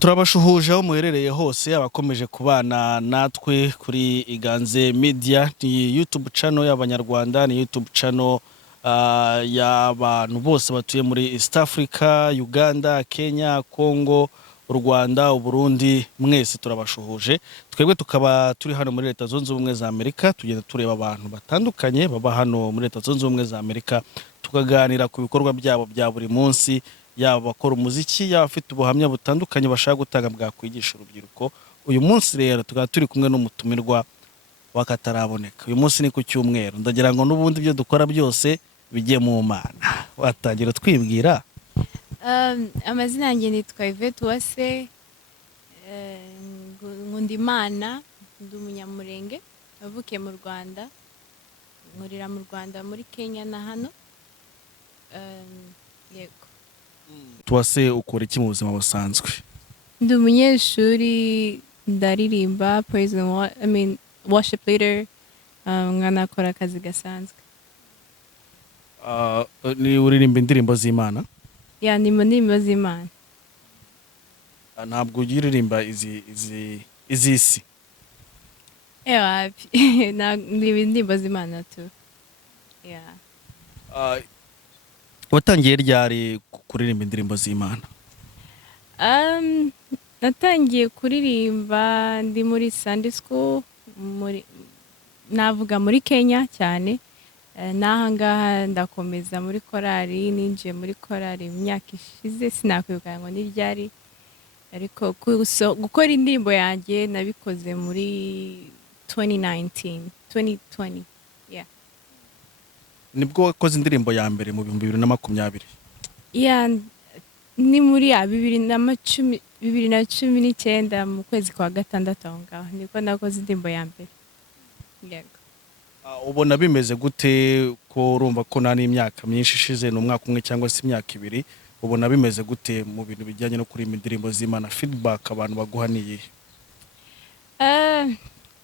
turabashuhuje aho muherereye hose abakomeje kubana natwe kuri Iganze Media, ni YouTube channel y'Abanyarwanda, ni YouTube channel y'abantu bose batuye muri East Africa, Uganda, Kenya, Congo, u Rwanda, u Burundi, mwese turabashuhuje. Twebwe tukaba turi hano muri Leta Zunze Ubumwe za Amerika, tugenda tureba abantu batandukanye baba hano muri Leta Zunze Ubumwe za Amerika, tukaganira ku bikorwa byabo bya buri munsi, yaba bakora umuziki, yaba afite ubuhamya butandukanye bashaka gutanga bwakwigisha urubyiruko. Uyu munsi rero tukaba turi kumwe n'umutumirwa wakataraboneka. Uyu munsi ni ku cyumweru, ndagira ngo n'ubundi byo dukora byose bigiye mu Mana. Watangira twibwira? Amazina yanjye nitwa Yvette wase, nkunda Imana, ndi umunyamulenge, navukiye mu Rwanda, nkurira mu Rwanda muri Kenya na hano. Yego. Tuwase ukora iki mu buzima busanzwe? Ndi umunyeshuri, ndaririmba, worship leader, nkanakora akazi gasanzwe. Ni uririmba indirimbo z'Imana? Ya, ni mu ndirimbo z'Imana. Ntabwo uririmba izisi? Wapi, ni indirimbo z'Imana tu. Ya. Watangiye ryari kuririmba indirimbo z'Imana? Natangiye kuririmba ndi muri Sunday school, navuga muri Kenya cyane. Nahangaha ndakomeza muri korali, ninjiye muri korali imyaka ishize, sinakwibuka ngo ni ryari, ariko gukora indirimbo yanjye nabikoze muri 2020. Yeah. Nibwo wakoze indirimbo ya mbere mu 2020? Yeah, ni muri 2019 mu kwezi kwa gatandatu aho ngaho niko nakoze indirimbo ya mbere. Yego. Ubona bimeze gute ko urumva ko nta n'imyaka myinshi ishize, n'umwaka umwe cyangwa se imyaka ibiri, ubona bimeze gute mu bintu bijyanye no kuririmba indirimbo z'Imana? Feedback abantu baguha ni iyihe?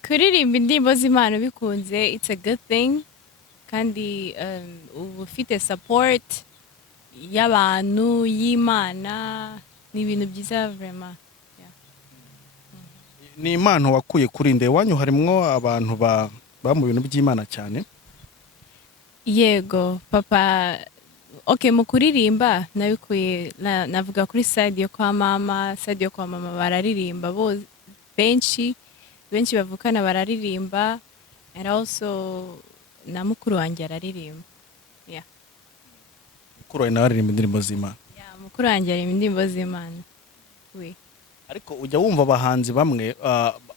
Kuririmba indirimbo z'Imana bikunze, it's a good thing, kandi uba ufite support y'abantu, y'Imana, ni ibintu byiza vraiment. Yeah. Ni impano wakuye kuri nde? Wanyu harimwo abantu ba mu bintu by'Imana cyane? Yego, papa, mu kuririmba nabikuye, navuga kuri side yo kwa mama. Side yo kwa mama bararirimba, benshi bavukana bararirimba, and also na mukuru wanjye araririmba. Yeah. Mukuru wawe nawe aririmba indirimbo z'Imana? Yeah, mukuru wanjye aririmba indirimbo z'Imana. Ariko ujya wumva abahanzi bamwe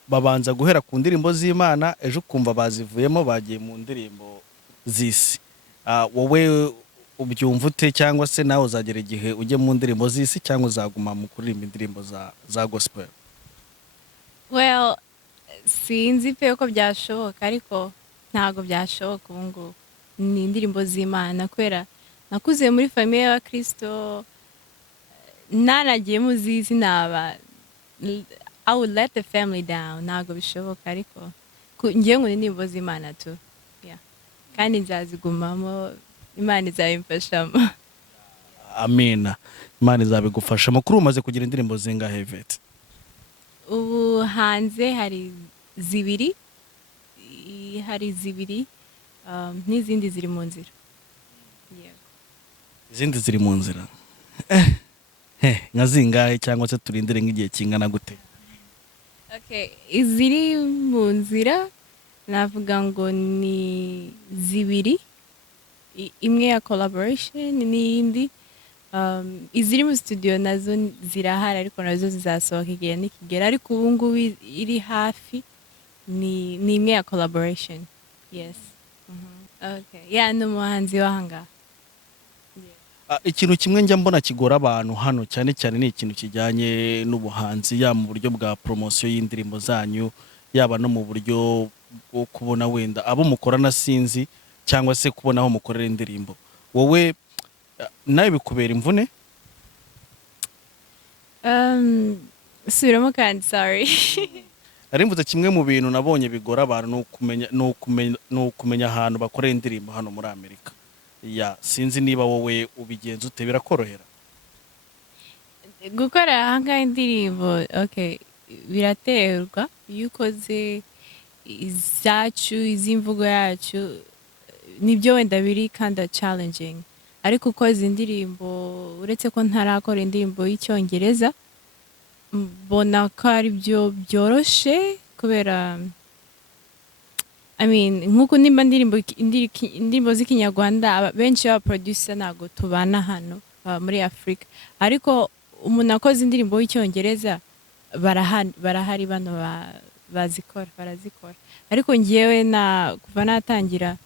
babanza guhera ku ndirimbo z'Imana, ejo ukumva bazivuyemo bagiye mu ndirimbo z'isi. Wowe ubyumva ute, cyangwa se nawe uzagera igihe ujye mu ndirimbo z'isi, cyangwa uzaguma mu kuririmba indirimbo za gospel? Well, sinzi pe ko byashoboka, ariko ntago byashoboka ubu ngubu. Ni indirimbo z'Imana kubera nakuze muri famiye y'Abakristo, nanagiye mu z'isi naba I would let the family down. Ntago bishoboka, ariko ngiye ngo indirimbo z'Imana tu. Yeah. Kandi nzazigumamo, Imana izabimfashamo. Amina. Imana izabigufashamo. Kuri umaze kugira indirimbo zingahe Yvette? Ubu hanze hari zibiri, n'izindi ziri mu nzira. Yego. Izindi ziri mu nzira? Nka zingahe, cyangwa se turindire nk'igihe kingana gute? Iziri mu nzira navuga ngo ni zibiri, imwe ya collaboration n'iyindi. Iziri mu studio nazo zirahari, ariko nazo zizasohoka igihe nikigera, ariko ubu ngubu iri hafi ni imwe ya collaboration. Yes. Yeah, ni umuhanzi w'ahangaha. Ikintu kimwe njya mbona kigora abantu hano cyane cyane ni ikintu kijyanye n'ubuhanzi, yaba mu buryo bwa promotion y'indirimbo zanyu, yaba no mu buryo bwo kubona wenda abo mukorana sinzi, cyangwa se kubona aho mukorera indirimbo. Wowe nawe bikubera imvune? Subiramo kandi, sorry. Arimvuze kimwe mu bintu nabonye bigora abantu no kumenya ahantu bakorera indirimbo hano muri Amerika. Ya, sinzi niba wowe ubigenza ute, birakorohera? gukora ahangaha indirimbo okay biraterwa iyo ukoze izacu iz'imvugo yacu nibyo wenda biri kinda challenging ariko ukoze indirimbo uretse ko ntarakora indirimbo y'icyongereza mbona ko ari byo byoroshe kubera I mean nkuko nimba indirimbo z'ikinyarwanda benshi baba producer ntago tubana hano muri Afrika ariko umuntu akoze indirimbo y'icyongereza barahari bano barazikora ariko ngiyewe kuva natangira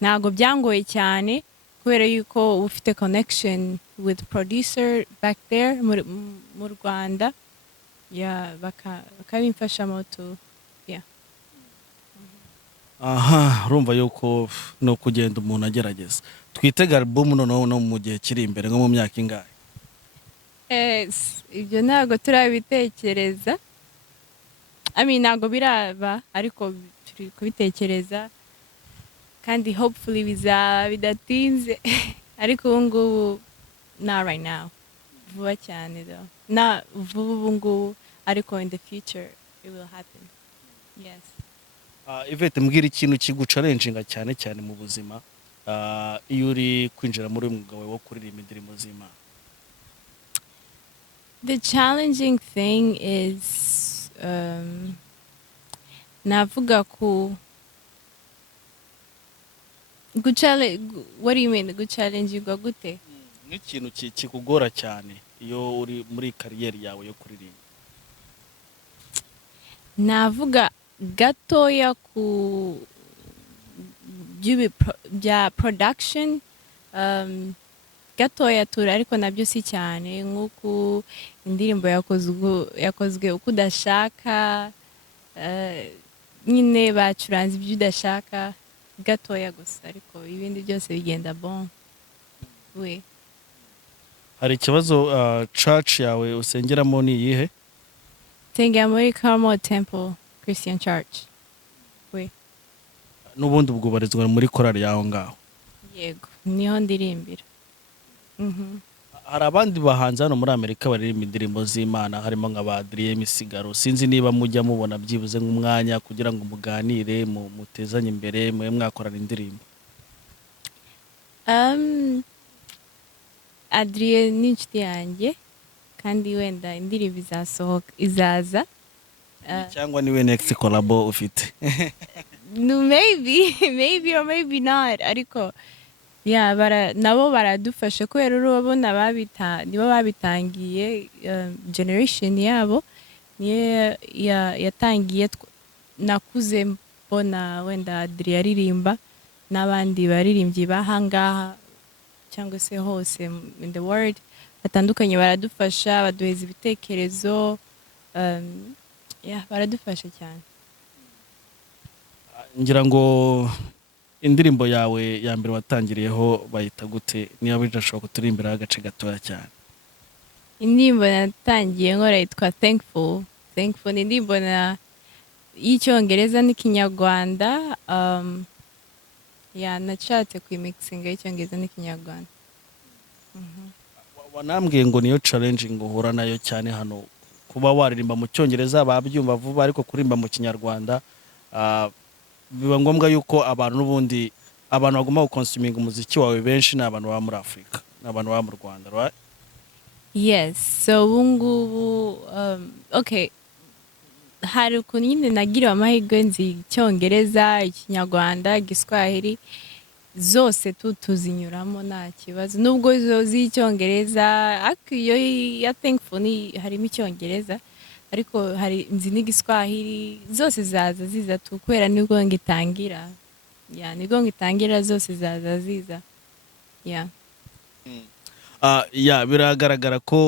ntago byangoye cyane kubera yuko ufite connection with producer back there mu Rwanda bakabimfashamo yeah. Aha urumva yuko no kugenda umuntu agerageza twitega album noneho no mu gihe kiri imbere nko mu myaka ingahe ibyo ntago turabitekereza ntago biraba ariko turi kubitekereza kandi hopefully bizaba bidatinze ariko ubu ngubu not right now vuba cyane vuba ubu ngubu ariko in the future it will happen yes. Yvette mbwira ikintu kigucalenjinga cyane cyane mu buzima iyo uri kwinjira muri mwuga wawe wo kuririmba indirimbo z'Imana. The challenging thing is navuga what do you mean guchallengingwa gute nk'ikintu kikugora cyane iyo uri muri kariyeri yawe yo kuririmba navuga gatoya bya production gatoya tura ariko nabyo si cyane nk'uko indirimbo yakozwe uko udashaka nyine bacuranze ibyo udashaka gatoya gusa ariko ibindi byose bigenda bon we. Hari ikibazo church yawe usengeramo ni iyihe? Nsengera muri Carmel Temple Christian Church we. N'ubundi ubwo barizwa muri korali yaho ngaho? Yego niho ndirimbira. Hari abandi bahanze hano muri Amerika baririmba indirimbo z'Imana harimo nka Adrien Misigaro sinzi niba mujya mubona byibuze nk'umwanya kugira ngo muganire mutezanye imbere mwe mwakorana indirimbo. Adrien ni inshuti yanjye kandi wenda indirimbo izaza cyangwa niwe next collab ufite? No, maybe or maybe not ariko nabo baradufasha kubera urabona nibo babitangiye generation yabo niyo yatangiye nakuze mbona wenda Adri aririmba n'abandi baririmbyi bahangaha cyangwa se hose in the world batandukanye baradufasha baduheza ibitekerezo baradufasha cyane. Ngira ngo indirimbo yawe ya mbere watangiriyeho bayita gute niba bidashobora kuturimbira agace gatoya cyane? Indirimbo natangiye nkora yitwa Thankful ni indirimbo y'icyongereza n'ikinyarwanda nashatse kuyimixinga y'icyongereza n'ikinyarwanda. Wanambwiye ngo niyo challenging uhura nayo cyane hano kuba waririmba mu cyongereza babyumva vuba ariko kurimba mu kinyarwanda biba ngombwa yuko abantu n'ubundi abantu bagomba gukonsuming umuziki wawe benshi ni abantu baba muri Afrika n'abantu baba mu Rwanda, right? Yes, so ubungubu okay hari ukuntu nyine nagiriwe amahirwe nzi icyongereza ikinyarwanda igiswahili zose tuzinyuramo nta kibazo nubwo z'icyongereza ariko iyo ya Thankful harimo icyongereza ariko hari nzi n'igiswahili zose ziza kubera nibwo ngitangira zose ziza biragaragara ko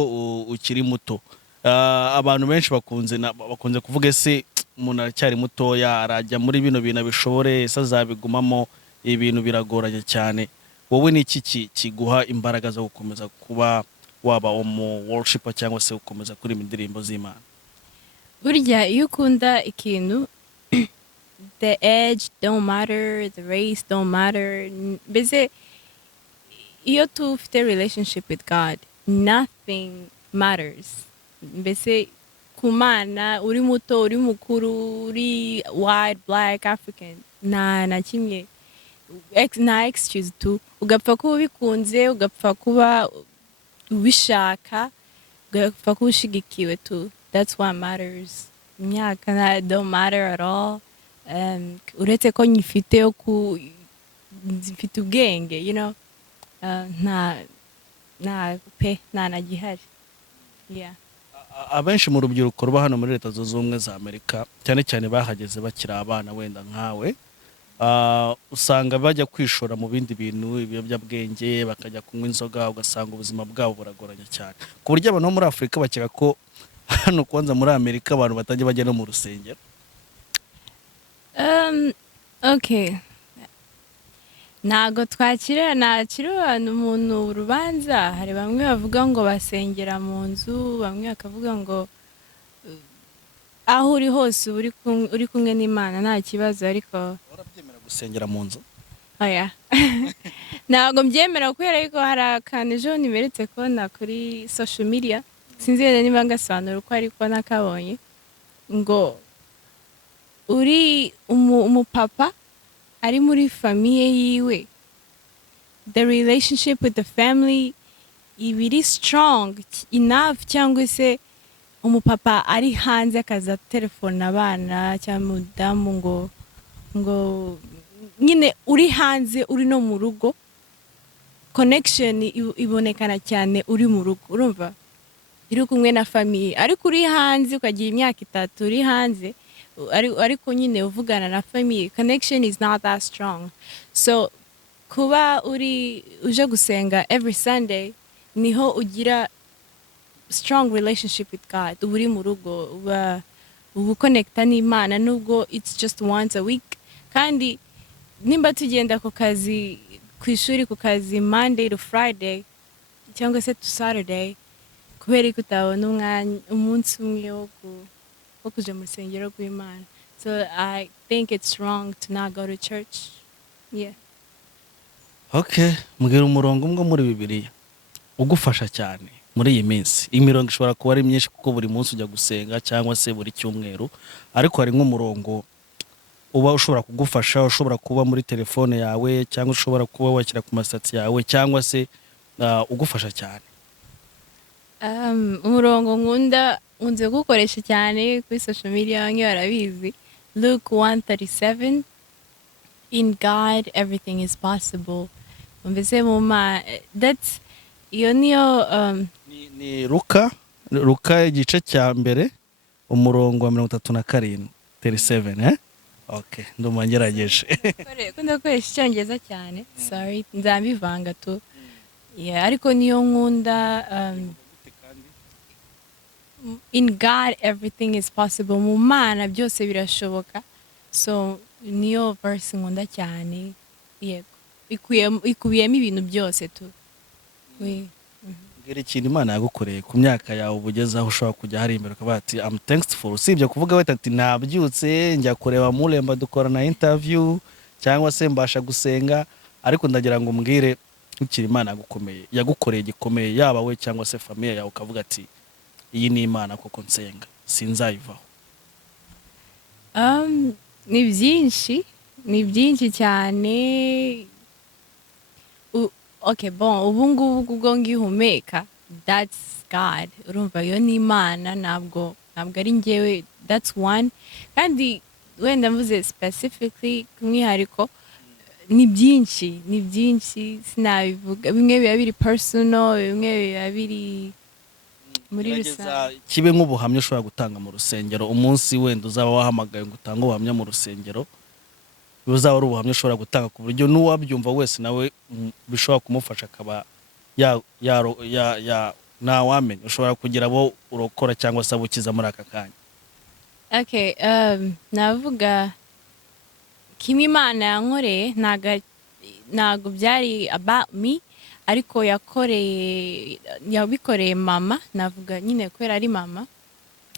ukiri muto. Abantu benshi bakunze kuvuga ese umuntu aracyari mutoya arajya muri bino bintu bishobore ese azabigumamo ibintu biragoranye cyane. Wowe ni iki kiguha imbaraga zo gukomeza kuba waba worshiper cyangwa se gukomeza kuririmba indirimbo z'Imana? Burya iyo ukunda ikintu the age don't matter, the race don't matter. Mbese iyo tufite relationship with God, nothing matters. Mbese ku mana uri muto uri mukuru uri white black African na kimwe nta excuse tu ugapfa kuba ubikunze ugapfa kuba ubishaka ugapfa kuba ushigikiwe tu. That's what matters. Imyaka don't matter at all. Uretse ko nyifite yo mfite ubwenge, you know, nta na gihari. Yeah. Abenshi mu rubyiruko ruba hano muri Leta Zunze Ubumwe za Amerika cyane cyane bahageze bakiri abana wenda nkawe, usanga bajya kwishora mu bindi bintu ibiyobyabwenge bakajya kunywa inzoga, ugasanga ubuzima bwabo buragoranye cyane ku buryo abantu bo muri Afurika bakeka ko hano kwanza muri Amerika abantu batajya bajya no mu rusengero. Okay. Ntago nakira abantu umuntu urubanza. Hari bamwe bavuga ngo basengera mu nzu, bamwe bakavuga ngo aho uri hose uri kumwe n'Imana nta kibazo, ariko Urabyemera gusengera mu nzu? oya. Ntago mbyemera kubera yuko hari akantu ejo nimeretse kubona kuri social media, sinzi niba ngasobanura uko ariko nakabonye, ngo uri umupapa ari muri famiye yiwe, the relationship with the family ibiri strong enough, cyangwa se umupapa ari hanze akaza telefone abana cyangwa umudamu ngo nyine uri hanze uri no mu rugo, connection ibonekana cyane uri mu rugo, urumva iri kumwe na famiye. Ariko uri hanze ukagira imyaka 3 uri hanze ariko nyine uvugana na famiye, connection is not that strong. So kuba uje gusenga every Sunday niho ugira strong relationship with God. Uri mu rugo uba connecta n'Imana nubwo it's just once a week. Kandi nimba tugenda ku kazi ku ishuri ku kazi Monday to Friday cyangwa se to Saturday, kubera ko utabona umunsi umwe wo kuja mu rusengero rw'Imana. So I think it's wrong to not go to church. Yeah. Okay, mbwira umurongo umwe muri Bibiliya ugufasha cyane muri iyi minsi. Imirongo ishobora kuba ari myinshi kuko buri munsi ujya gusenga cyangwa se buri cyumweru, ariko hari nk'umurongo uba ushobora kugufasha, ushobora kuba muri telefone yawe cyangwa ushobora kuba washyira ku masatsi yawe cyangwa se ugufasha cyane. Umurongo nkunze gukoresha cyane kuri social media, bamwe barabizi, Luka 1:37, in God everything is possible. Mbese that's iyo niyo ni Luka igice cya mbere umurongo wa 37 37. Okay, ndumva ngerageje. Kunda gukoresha icyongereza cyane, sorry nzambivanga tu. Yeah, ariko niyo nkunda, in God everything is possible. Mu Mana byose birashoboka. So niyo verse nkunda cyane. Yego, ikubiyemo ibintu byose tu. Mbwira ikintu Imana yagukoreye ku myaka yawe ubugezaho ushobora kujya hari imbere ukavuga ati I'm thankful. Usibye kuvuga wenda ati nabyutse njya kureba Muremba dukorana interview cyangwa se mbasha gusenga, ariko ndagira ngo mbwire ukiri Imana yagukoreye gikomeye, yaba we cyangwa se famille yawe, ukavuga ati iyi ni Imana koko nsenga sinzayivaho. Ni byinshi cyane. Okay, bon, ubu ngubu ubwo ngihumeka, that's God. Urumva yo ni Imana, ntabwo ari njyewe, that's one. Kandi wenda mvuze specifically kumwihariko, ni byinshi sinabivuga, bimwe biba biri personal, bimwe biba biri muri rusange. Kibe nk'ubuhamya ushobora gutanga mu rusengero, umunsi wenda uzaba wahamagaye ngo utange ubuhamya mu rusengero, bizaba ari ubuhamya ushobora gutanga ku buryo n'uwabyumva wese nawe bishobora kumufasha akaba ntawamenya, ushobora kugira abo urokora cyangwa se abukiza muri aka kanya. Okay, navuga kimwe Imana yankoreye, ntago byari about me, ariko yabikoreye mama. Navuga nyine kubera ari mama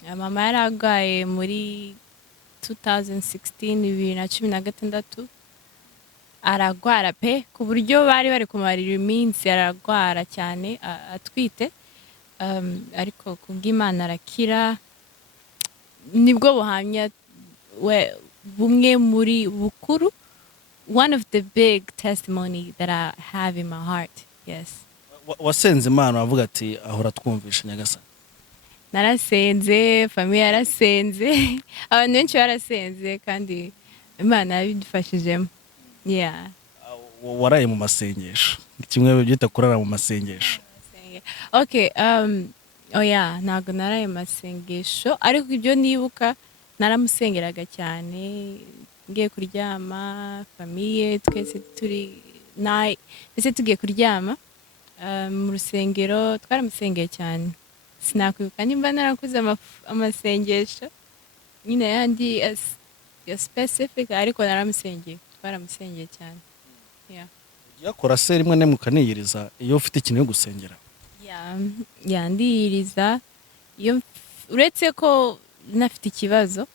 yararwaye muri 2016 aragwara pe ku buryo bari kumarira iminsi, aragwara cyane atwite. ariko kubw'Imana arakira. Nibwo buhamya bumwe muri bukuru, one of the big testimony that I have in my heart. Yes. Wasenze Imana avuga ati ahora twumvisha Nyagasani. Narasenze, famiye yarasenze, abantu benshi barasenze kandi Imana yabidufashijemo. Yeah. Waraye mu masengesho, kimwe byita kurara mu masengesho. Okay, oya ntago naraye mu masengesho, ariko ibyo nibuka naramusengeraga cyane, ngiye kuryama, famiye twese mbese tugiye kuryama mu rusengero, twaramusengeye cyane. Sinakwibuka nimba narakuze amasengesho nyine yandi ya specific, ariko naramusengeye, twaramusengeye cyane. Yeah. Yakora se rimwe ne mukaniyiriza iyo ufite ikintu yo gusengera? Yeah, ndiyiriza iyo uretse ko nafite ikibazo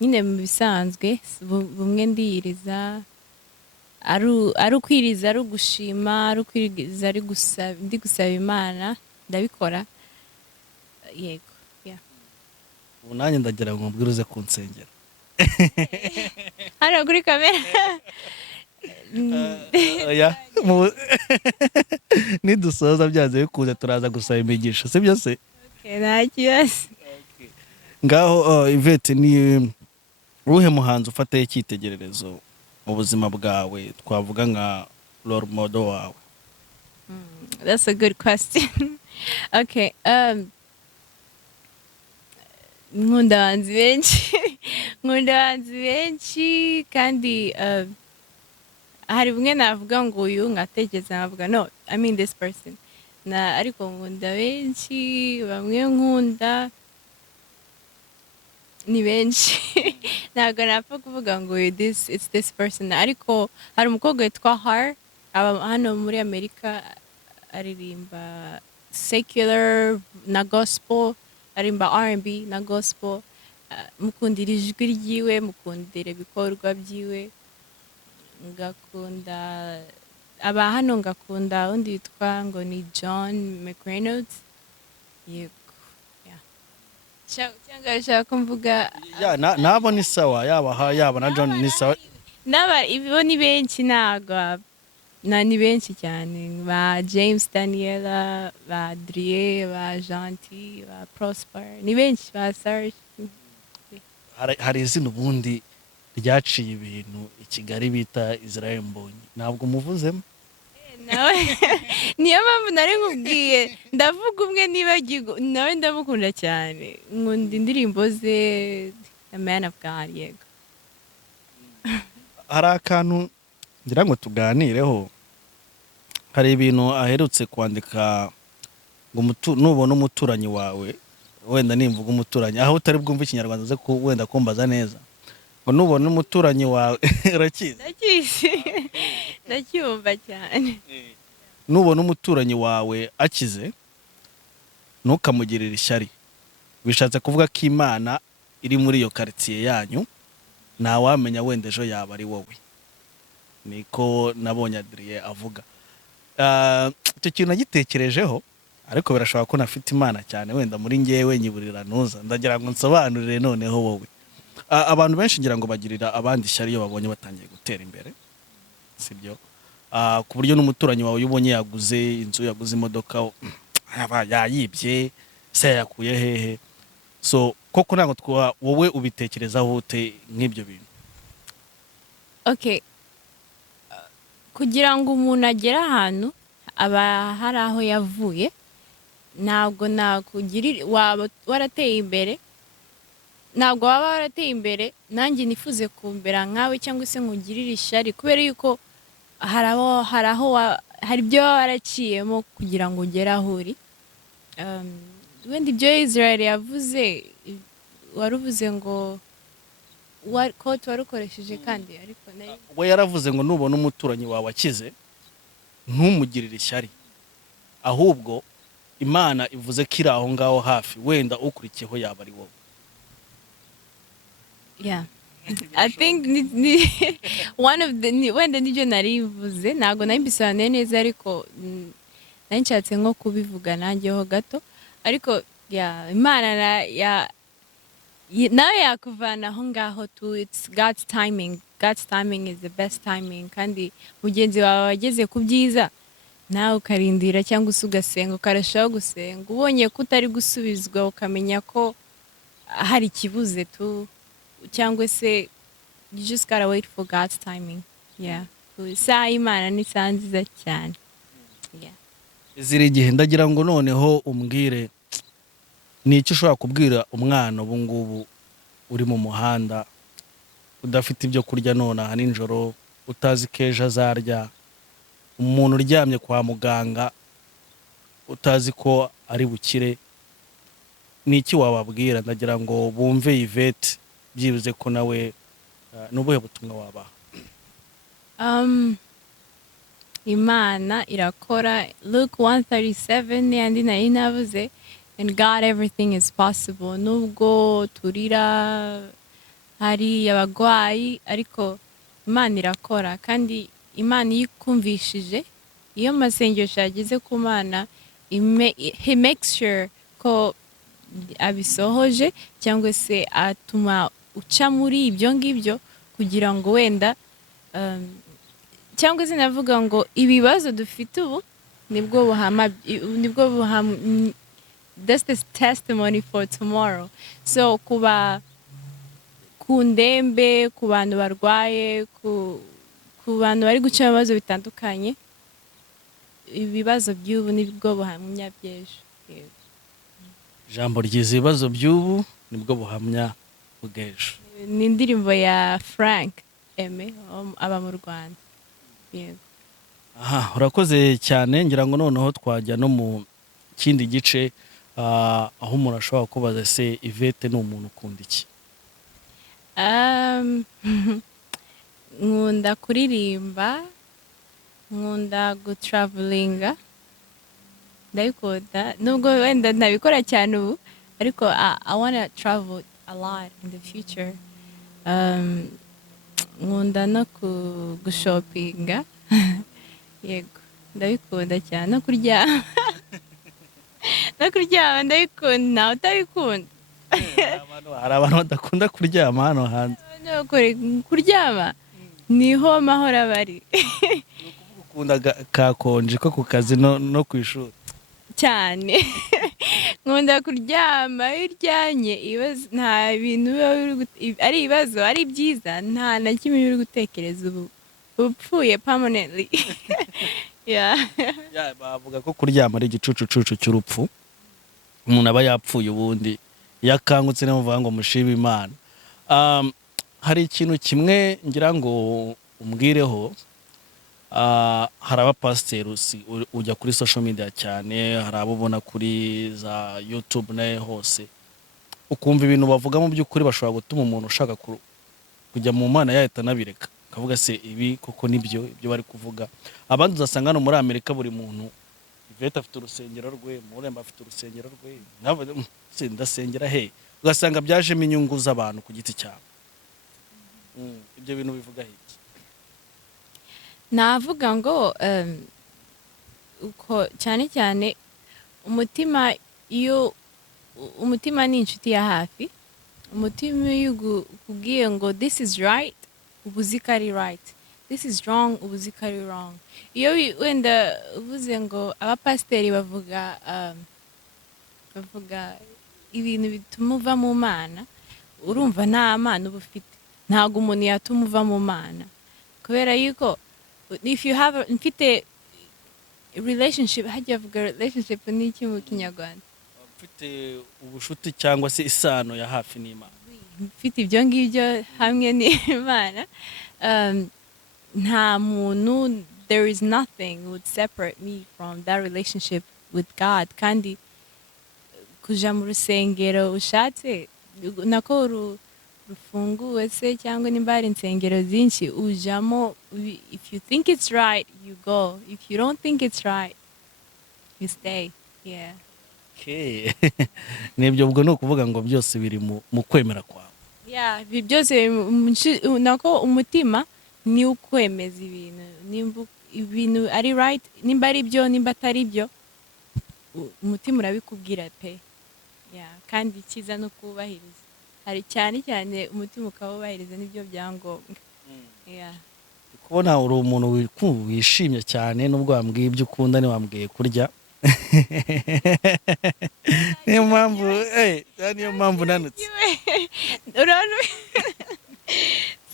nyine mu bisanzwe bumwe ndiyiriza, ari ukwiriza, ari ugushima, ari ukwiriza, ari gusaba, ndi gusaba Imana, ndabikora. Yego. Yeah. Ubu nanjye ndagira ngo mbwire uze kunsengera. Hano kuri kamera. Oya, nidusoza byanze bikunze turaza gusaba imigisha, sibyo se? Okay, nta kibazo. Ngaho Yvette, ni uruhe muhanzi ufataye icyitegererezo mu buzima bwawe, twavuga nka role model wawe? That's a good question. Okay, nkunda abahanzi benshi kandi hari bumwe navuga ngo uyu ngatekereza navuga no, I mean this person. Ariko nkunda benshi, bamwe nkunda ni benshi. Ntabwo napfa kuvuga ngo it's this person, ariko hari umukobwa witwa Har, hano muri Amerika, aririmba secular na gospel, aririmba R&B na gospel. Mukundira ijwi ryiwe, mukundira ibikorwa byiwe, ngakunda aba hano, ngakunda undi witwa ngo ni John McReynolds. Yego. Cyangwa ushaka kumvuga? Nabo ni sawa, yaba na John ni sawa. Naba ibo ni benshi, ntago ni benshi cyane, ba James Daniela, ba Adrie, ba Gentil, ba Prosper, ni benshi, ba Serge. Hari izina ubundi ryaciye ibintu i Kigali bita Israel Mbonyi, ntabwo muvuzemo? Nawe niyo mpamvu nari nkubwiye, ndavuga umwe nibagiwe, nawe ndamukunda cyane, nkunda indirimbo ze, a man of God. Yego. Hari akantu ngira ngo tuganireho, hari ibintu aherutse kwandika ngo nubona umuturanyi wawe, wenda nimvuga umuturanyi aho utari bwumva ikinyarwanda ze wenda kumbaza neza, ngo nubona umuturanyi wawe urakizi? Ndacyumva cyane. Nubona umuturanyi wawe akize ntukamugirire ishyari, bishatse kuvuga ko Imana iri muri iyo quartier yanyu, ntawamenya wenda ejo yaba ari wowe. Niko nabonye Adrie avuga. Icyo kintu nagitekerejeho, ariko birashobora ko nafite Imana cyane, wenda muri ngewe nyiburira ntuza, ndagira ngo nsobanurire noneho wowe. Abantu benshi ngira ngo bagirira abandi ishyari iyo babonye batangiye gutera imbere, sibyo? Ku buryo n'umuturanyi wawe ubonye yaguze inzu, yaguze imodoka, yayibye, se yakuye hehe? So koko ntabwo wowe ubitekerezaho ute nk'ibyo bintu? Okay, kugira ngo umuntu agere ahantu aba hari aho yavuye, ntabwo nakugirira, waba warateye imbere, ntabwo waba warateye imbere nanjye nifuze kumbera nkawe cyangwa se nkugirire ishyari, kubera yuko hari ibyo waraciyemo kugira ngo ugere aho uri. Wenda ibyo Israel yavuze, waruvuze ngo ko warukoresheje kandi, ariko we yaravuze ngo nubona umuturanyi wawe akize ntumugirire ishyari, ahubwo Imana ivuze ko iri aho ngaho hafi, wenda ukurikiyeho yaba ari wowe. Yeah, I think one of the wenda nibyo narivuze, ntabwo nari mbisobanuye neza, ariko nari nshatse nko kubivuga nanjyeho gato. ariko imana nawe yakuvana aho ngaho tu. It's God's timing. God's timing is the best timing. Kandi mugenzi wawe wageze ku byiza nawe ukarindira cyangwa se ugasenga ukarushaho gusenga ubonye ko utari gusubizwa ukamenya ko hari ikibuze tu cyangwa se you just gotta wait for God's timing. Isaha y'Imana ni isaha nziza cyane. Ziri igihe ndagira ngo noneho umbwire ni iki ushobora kubwira umwana ubu ngubu uri mu muhanda udafite ibyo kurya nonaha nijoro utazi ko ejo azarya, umuntu uryamye kwa muganga utazi ko ari bukire, ni iki wababwira? Ndagira ngo bumve Yvette byibuze ko nawe n'ubuhe butumwa wabaha. Imana irakora. Luka 1:37 yandi nari navuze, and God everything is possible. Nubwo turira hari abagwayi ariko Imana irakora, kandi Imana yikumvishije iyo masengesho yageze ku Mana he makes sure ko abisohoje cyangwa se atuma uca muri ibyo ngibyo kugira ngo wenda cyangwa se navuga ngo ibibazo dufite ubu nibwo buhama that's the testimony for tomorrow. So kuba ku ndembe, ku bantu barwaye, ku bantu bari guca ibibazo bitandukanye, ibibazo by'ubu nibwo buhamya by'ejo. Ijambo ryiza, ibibazo by'ubu nibwo buhamya bw'ejo. Ni indirimbo ya Frank Eme aba mu Rwanda. Aha, urakoze cyane. Ngira ngo noneho twajya no mu kindi gice aho umuntu ashobora kubaza se Yvette ni umuntu ukunda iki? Nkunda kuririmba, nkunda gutravelinga, ndabikunda nubwo wenda ntabikora cyane ubu ariko I wanna travel a lot in the future. Nkunda no gushopinga yego ndabikunda cyane, no kuryama ndabikunda. Nawe utabikunda? Hari abantu badakunda kuryama hano hanze. Kuryama niho amahoro aba ari. Ukunda kakonje ko ku kazi no ku ishuri cyane. Nkunda kuryama, iyo uryamye nta bintu ari ibibazo ari byiza, nta na kimwe uri gutekereza ubu upfuye permanently. Bavuga ko kuryama ari igicucucucu cy'urupfu, umuntu aba yapfuye ubundi yakangutse n'umuvuga ngo mushibe Imana. Hari ikintu kimwe ngira ngo umbwireho. Hari abapasiteri ujya kuri social media cyane, hari abo ubona kuri za YouTube naye hose, ukumva ibintu bavuga mu by'ukuri bashobora gutuma umuntu ushaka kujya mu Mana yahita nabireka akavuga se ibi koko nibyo ibyo bari kuvuga. Abandi uzasanga no muri Amerika buri muntu Yvette afite urusengero rwe, Muremba afite urusengero rwe, se ndasengera he, ugasanga byajemo inyungu z'abantu ku giti cyabo. Ibyo bintu bivuga he? Navuga ngo uko cyane cyane umutima, iyo umutima ni inshuti ya hafi. Umutima iyo ukubwiye ngo this is right, ubuzi ko ari right, this is wrong, ubuzi ko ari wrong. Iyo wenda uvuze ngo abapasiteri bavuga ibintu bituma uva mu Mana, urumva nta Mana uba ufite. Ntabwo umuntu yatuma uva mu Mana, kubera yuko if you have mfite relationship, hajya vuga relationship ni iki mu Kinyarwanda? Mfite ubushuti cyangwa se isano ya hafi n'Imana. Mfite ibyo ngibyo hamwe n'Imana, nta muntu, there is nothing would separate me from that relationship with God. Kandi kuja mu rusengero ushatse nako rufunguwe se cyangwa nimba hari insengero zinshi ujamo, if you think it's right you go, if you don't think it's right you stay. Okay. Nibyo ubwo no kuvuga ngo byose biri mu kwemera kwawe. Byose nako umutima ni ukwemeza ibintu, nimba ibintu ari right, nimba ari byo nimba atari byo umutima urabikubwira pe. Kandi icyiza no kubahiriza, hari cyane cyane umutima ukawubahiriza n'ibyo byangombwa. kubona uri umuntu wishimye cyane nubwo wambwiye ibyo ukunda ntiwambwiye kurya. niyo mpamvu nanutse.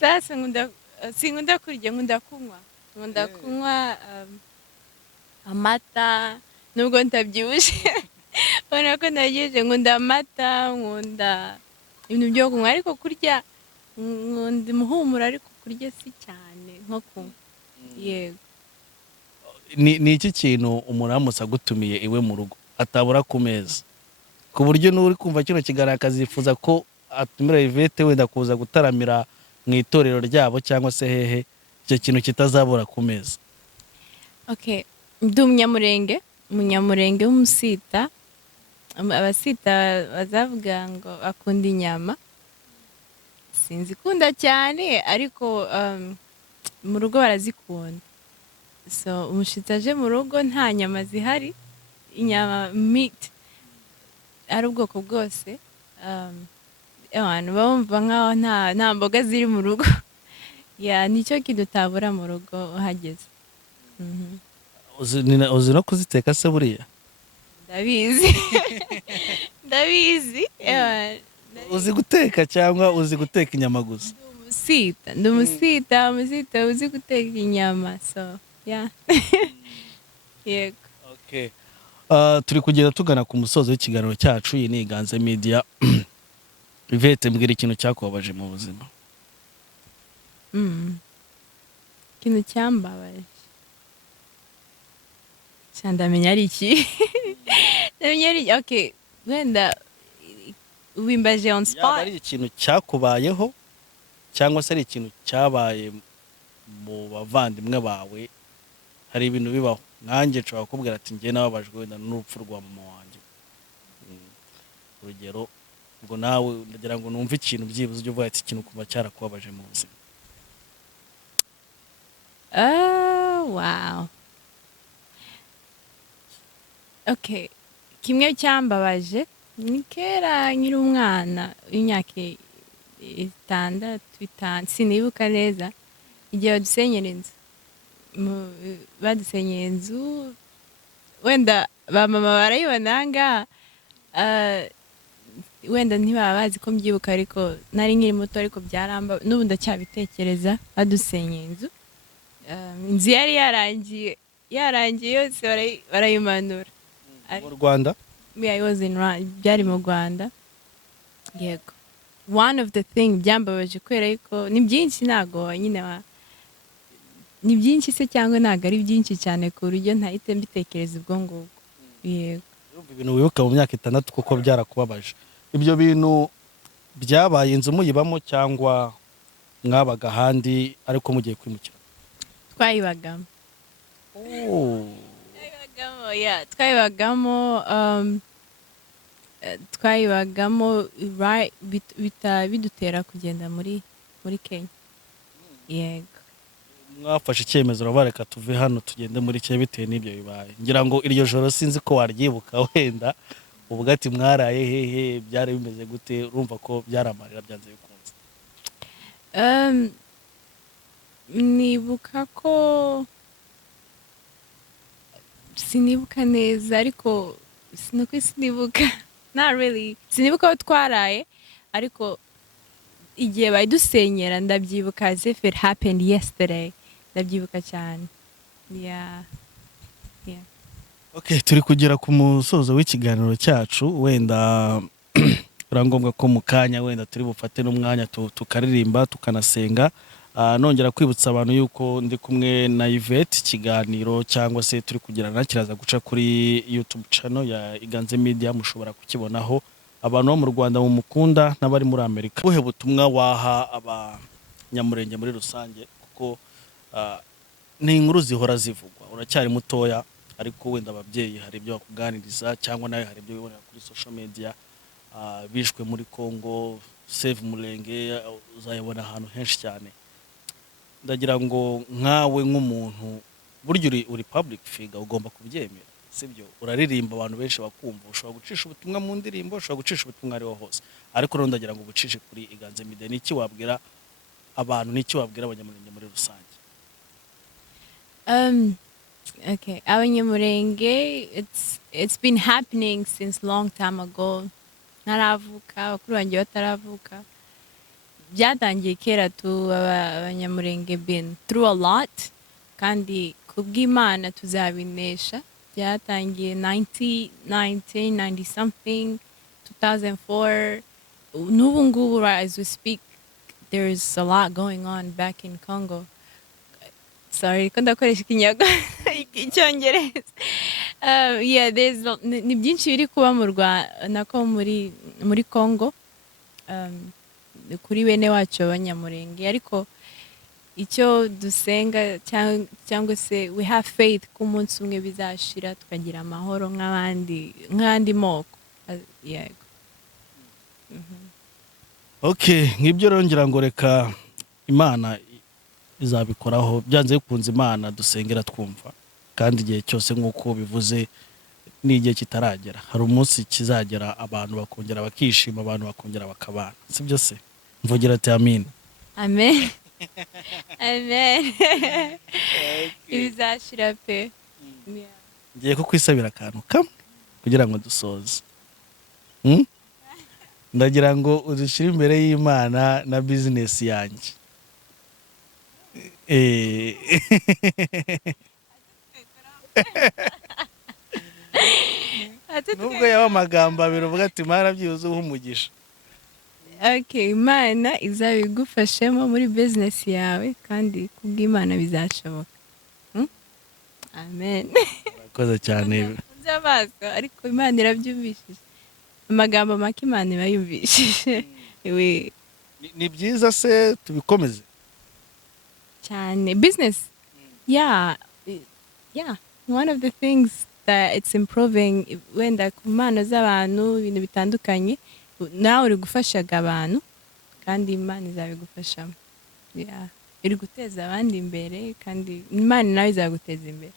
Sasa sinkunda kurya, nkunda kunywa amata nubwo ntabyibushye. Ubona ko nagejeje, nkunda amata, nkunda ibintu byo kunywa, ariko kurya nkunda umuhumuro, ariko kurya si cyane nko kunywa. Yego. Ni iki kintu umuntu aramutse agutumiye iwe mu rugo atabura ku meza, ku buryo n'uri kumva kino kiganiro akazifuza ko atumira Yvette wenda kuza gutaramira mu itorero ryabo cyangwa se hehe, icyo kintu kitazabura ku meza? Ndi umunyamurenge w'umusita. Abasita bazavuga ngo akunda inyama, sinzikunda cyane, ariko mu rugo barazikunda. So umushitsi aje mu rugo nta nyama zihari, inyama meat ari ubwoko bwose, abantu bumva nkaho nta mboga ziri mu rugo. Nicyo kidutabura mu rugo uhageze. Uzi no kuziteka se buriya? Ndabizi. Uzi guteka cyangwa uzi guteka inyama gusa? Ndi umusita uzi guteka inyama, so yego. Turi kugenda tugana ku musozo w'ikiganiro cyacu. Iyi ni Iganze Media. Yvette, mbwira ikintu cyakubabaje mu buzima. Ikintu cyambabaje ndamenya ari iki. Wenda wimbaje on spot. Yaba ari ikintu cyakubayeho cyangwa se ari ikintu cyabaye mu bavandimwe bawe. Hari ibintu bibaho, nanjye nshobora kukubwira ati njye nababajwe wenda n'urupfu rwa mama wanjye, urugero. Ubwo nawe ndagira ngo numve ikintu byibuze ujye uvuga ati ikintu kuba cyarakubabaje mu buzima. Wow. Kimwe cyambabaje ni kera nkiri umwana w'imyaka 6, 5, sinibuka neza, igihe badusenyera inzu. Badusenyeye inzu, wenda ba mama barayibona ngaha, wenda ntibaba bazi ko mbyibuka, ariko nari nkiri muto, ariko byaramba n'ubu ndacyabitekereza. Badusenyeye inzu, inzu yari yarangiye yose, barayimanura. Mu Rwanda? Byari mu Rwanda. Yego. One of the thing byambabaje kubera yuko ni byinshi, ntago nyine ni byinshi se, cyangwa ntago ari byinshi cyane ku buryo ntahite mbitekereza ubwo ngubwo. Yego. Ibintu wibuka mu myaka 6 kuko byarakubabaje. Ibyo bintu byabaye inzu muyibamo cyangwa mwabaga ahandi ariko mugiye kwimukira? Twayibagamo. Twayibagamo bidutera kugenda muri Kenya. Yego. Mwafashe icyemezo urabareka tuve hano tugende muri Kenya bitewe n'ibyo bibaye. Ngira ngo iryo joro sinzi ko waryibuka, wenda ubwo ati mwaraye hehe, byari bimeze gute? Urumva ko byaramarira byanze bikunze. Nibuka ko sinibuka neza, ariko sinibuka. Not really. Sinibuka aho twaraye, ariko igihe bayidusenyera ndabyibuka as if it happened yesterday. Ndabyibuka cyane. Turi kugera ku musozo w'ikiganiro cyacu. Wenda urangombwa ko mu kanya wenda turi bufate n'umwanya tukaririmba tukanasenga. Nongera kwibutsa abantu yuko ndi kumwe na Yvette. Ikiganiro cyangwa se turi kugirana kiraza guca kuri YouTube channel ya Iganze Media, mushobora kukibonaho. Abantu bo mu Rwanda mu mukunda n'abari muri Amerika, buhe butumwa waha Abanyamulenge muri rusange, kuko ni inkuru zihora zivugwa. Uracyari mutoya, ariko wenda ababyeyi hari ibyo bakuganiriza, cyangwa nawe hari ibyo bibonera kuri social media. Bishwe muri Congo, Save Mulenge uzayabona ahantu henshi cyane. Ndagira ngo nkawe nk'umuntu, buryo uri public figure, ugomba kubyemera. sibyo uraririmba abantu benshi bakumva ushobora gucisha ubutumwa mu ndirimbo ushobora gucisha ubutumwa ariho hose ariko rero ndagira ngo ubucishe kuri Iganze Media niki wabwira abantu niki wabwira Abanyamulenge muri rusange Okay, Abanyamulenge, it's been happening since long time ago. Ntaravuka, bakuru banjye bataravuka. Byatangiye kera tu Abanyamulenge been through a lot kandi kubw'Imana tuzabinesha. Byatangiye 1990 something 2004 n'ubu ngubu as we speak there's a lot going on back in Congo. Sorry, ko ndakoresha icyongereza. Yeah, ni byinshi biri kuba mu Rwanda nako muri Congo. Kuri bene wacu Abanyamulenge ariko icyo dusenga cyangwa se we have faith ko umunsi umwe bizashira tukagira amahoro nk'andi moko. Yego. Okay, nk'ibyo rongera ngo reka Imana izabikoraho byanze bikunze Imana dusengera twumva kandi igihe cyose nk'uko bivuze n'igihe kitaragera hari umunsi kizagera abantu bakongera bakishima abantu bakongera bakabana sibyo se mvugira ati amen amen amen bizashira pe ngiye kukwisabira akantu kamwe kugira ngo dusoze ndagira ngo udushyire imbere y'Imana na business yanjye nubwo yaba amagambo abiri uvuga ati Imana byuzuye umugisha. Okay, Imana izabigufashemo muri business yawe kandi kubw'Imana bizashoboka. Amen. Urakoze cyane. Nzabaza ariko Imana irabyumvishije. Amagambo make Imana bayumvishije. Ni byiza se tubikomeze. Cyane business. Yeah. One of the things that it's improving wenda ku mpano z'abantu ibintu bitandukanye nawe uri gufashaga abantu kandi Imana izabigufashamo. Yeah. Iri guteza abandi imbere kandi Imana nawe izaguteza imbere.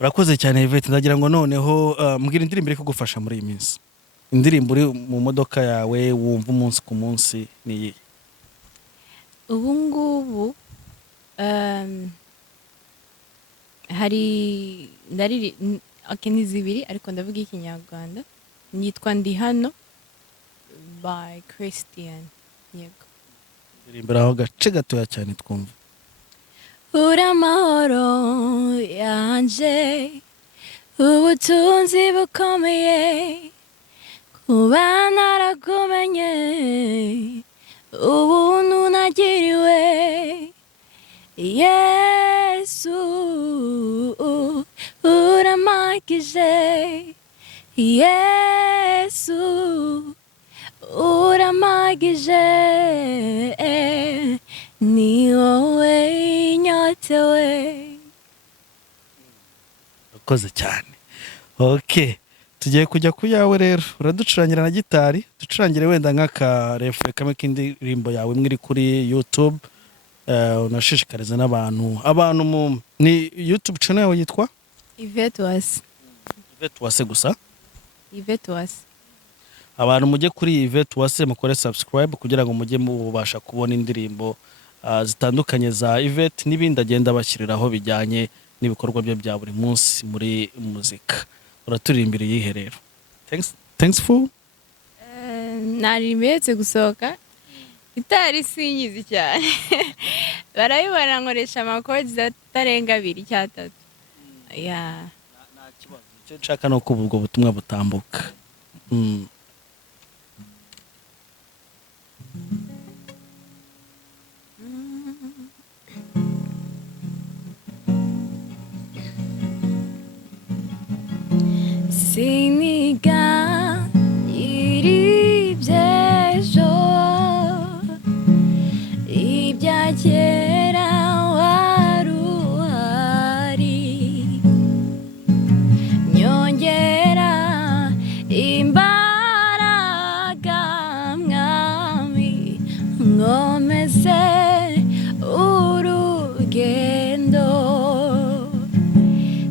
Urakoze cyane Yvette ndagira ngo noneho mbwira indirimbo iri kugufasha muri iyi minsi. Indirimbo uri mu modoka yawe wumva umunsi ku munsi ni ubu ngubu hari ni zibiri ariko ndavuga ikinyarwanda nitwa Ndi Hano by Christian. Yego. Irimbiraho gace gatoya cyane twumva. Uri amahoro yanje ubutunzi bukomeye kuba narakumenye ubuntu nagiriwe Yesu uramagije Yesu uramagije ni wowe nyotewe. Urakoze cyane. Okay. Tugiye kujya ku yawe rero uraducurangira na gitari ducurangire wenda nk'aka refre kamwe k'indirimbo yawe imwe iri kuri YouTube unashishikariza n'abantu ni YouTube channel yawe yitwa Yvette Wase gusa Yvette Wase. Abantu mujye kuri Yvette Wase mukore subscribe kugira ngo mujye mubasha kubona indirimbo zitandukanye za Yvette n'ibindi agenda bashyiriraho bijyanye n'ibikorwa bye bya buri munsi muri muzika. Uraturimbira iyihe rero? Thanks for narimbetse gusohoka itari sinyizi cyane barayibona nkoresha amakuru zatarenga 2 cyangwa 3. Yeah. Nta kibazo icyo nshaka no kuba ubwo butumwa butambuka. Siniga iribyejo ibya kera waruhari nyongera imbaraga mwami ngomeze urugendo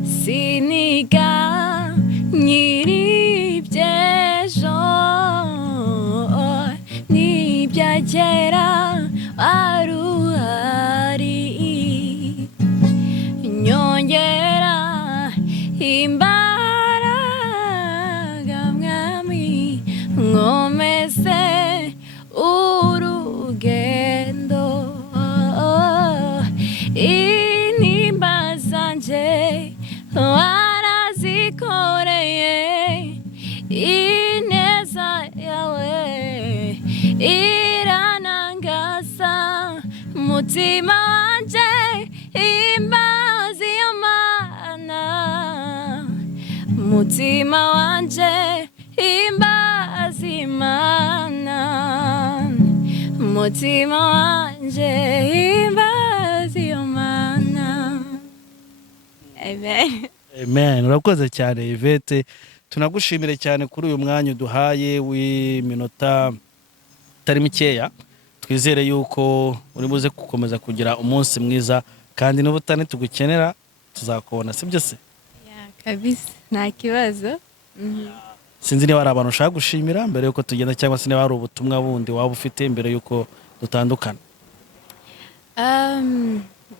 sin niga nyiri by'ejo n'ibya kera wari uhari nyongera imbaraga mwami nkomeze urugendo intimba zanje warazikoreye ineza yawe iranangaza mutima wanje imbazi y'Imana mutima wanje imbazi y'Imana mutima wanje imbazi y'Imana. Amen. Amen. Urakoze cyane Yvette, tunagushimire cyane kuri uyu mwanya uduhaye w'iminota itari mikeya. Twizere yuko uri buze gukomeza kugira umunsi mwiza kandi n'ubutane tugukenera tuzakubona, sibyo se? Kabisa nta kibazo. Sinzi niba hari abantu ushaka gushimira mbere yuko tugenda cyangwa se niba hari ubutumwa bundi waba ufite mbere yuko dutandukana.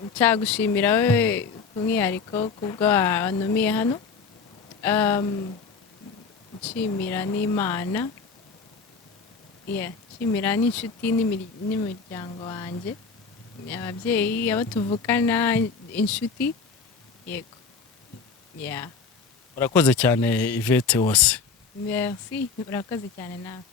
Nshaka wewe kumwihariko kubwo wanumiye hano. Nshimira n'Imana, nshimira n'inshuti n'imiryango wanjye, ababyeyi, abo tuvukana, inshuti, yego. Urakoze cyane Yvette wose. Merci, urakoze cyane nawe.